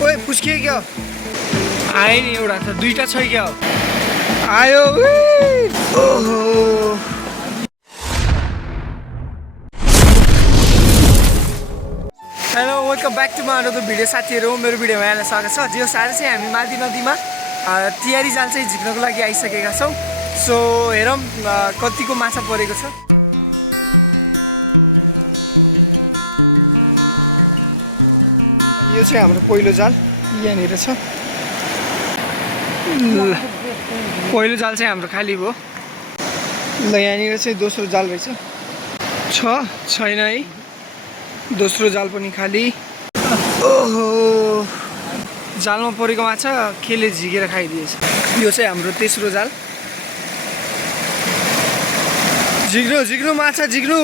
ओए फुस्कियो क्या आयो नि एउटा त दुईटा छ क्या आयो ओहो hello welcome back to my another video साथीहरू मेरो भिडियोमा यहाँलाई स्वागत छ जो साह्रै चाहिँ हामी मादी नदीमा तिहारी जाल चाहिँ झिक्नको लागि आइसकेका छौँ सो हेरौँ कतिको माछा परेको छ यो चाहिँ हाम्रो पहिलो जाल यहाँनिर छ पहिलो जाल चाहिँ हाम्रो खाली भयो ल यहाँनिर चाहिँ दोस्रो जाल रहेछ छैन है दोस्रो जाल पनि खाली ओहो जालमा परेको माछा केले झिकेर खाइदिएछ यो चाहिँ हाम्रो तेस्रो जाल झिक्नु माछा झिक्नु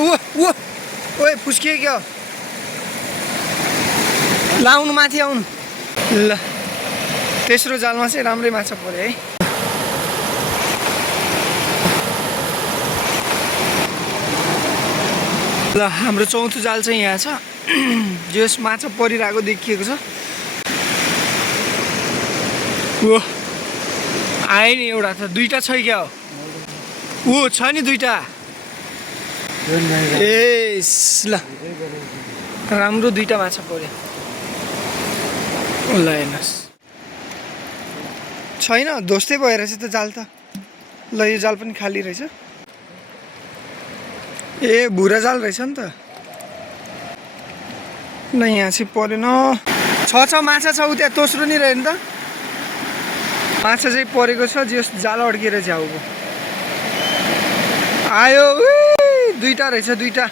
ओए फुस्कियो क्या लाउनु माथि आउनु ल तेस्रो जालमा चाहिँ राम्रै माछा पर्यो है ल हाम्रो चौथो जाल चाहिँ यहाँ छ जस माछा परिरहेको देखिएको छ ओ आयो नि एउटा त दुईटा छ क्या हो छ नि दुईटा ए ल राम्रो दुईटा माछा पर्यो ल हेर्नुहोस् छैन दोस्तै भएर चाहिँ त जाल त ल यो जाल पनि खाली रहेछ ए भुरा जाल रहेछ नि त ल यहाँ चाहिँ परेन छ माछा छ उता दोस्रो नि रह्यो नि त माछा चाहिँ परेको छ जस जाल अड्किएर झ्याउको आयो दुईटा रहेछ दुईटा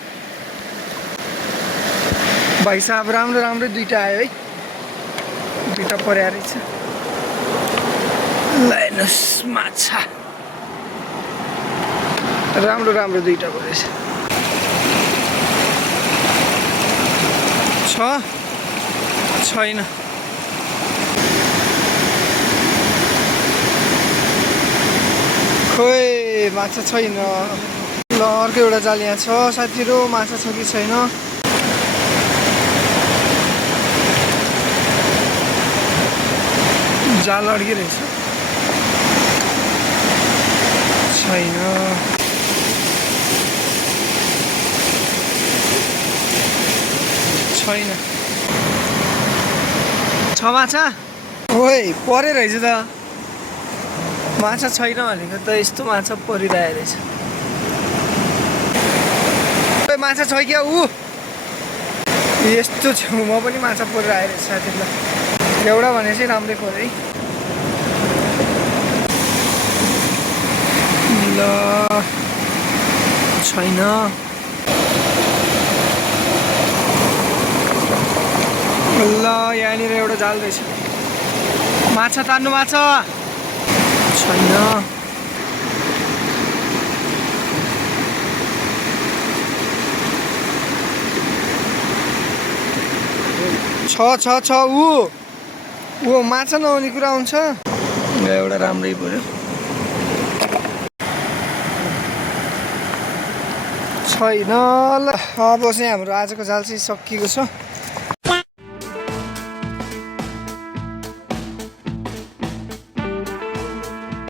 भाइ साहब राम्रो दुईटा आयो है दुईटा पर्या रहेछ ल हेर्नुहोस् माछा राम्रो दुईटा परेछ छैन खोइ माछा छैन ल अर्को एउटा जाल यहाँ छ साथीहरू माछा छ कि छैन जाल अड्किरहेछ छैन छ माछा ओइ परे रहेछ त माछा छैन भनेको त यस्तो माछा परिरहेको रहेछ माछा छ क्या यस्तो छेउमा पनि माछा परिरहेको रहेछ साथीलाई एउटा भने चाहिँ राम्रै पऱ्यो है ल छैन ल यहाँनिर एउटा जाल रहेछ माछा तान्नु माछा छैन छ ऊ माछा नहुने कुरा हुन्छ एउटा राम्रै पऱ्यो छैन ल अब चाहिँ हाम्रो आजको जाल चाहिँ सकिएको छ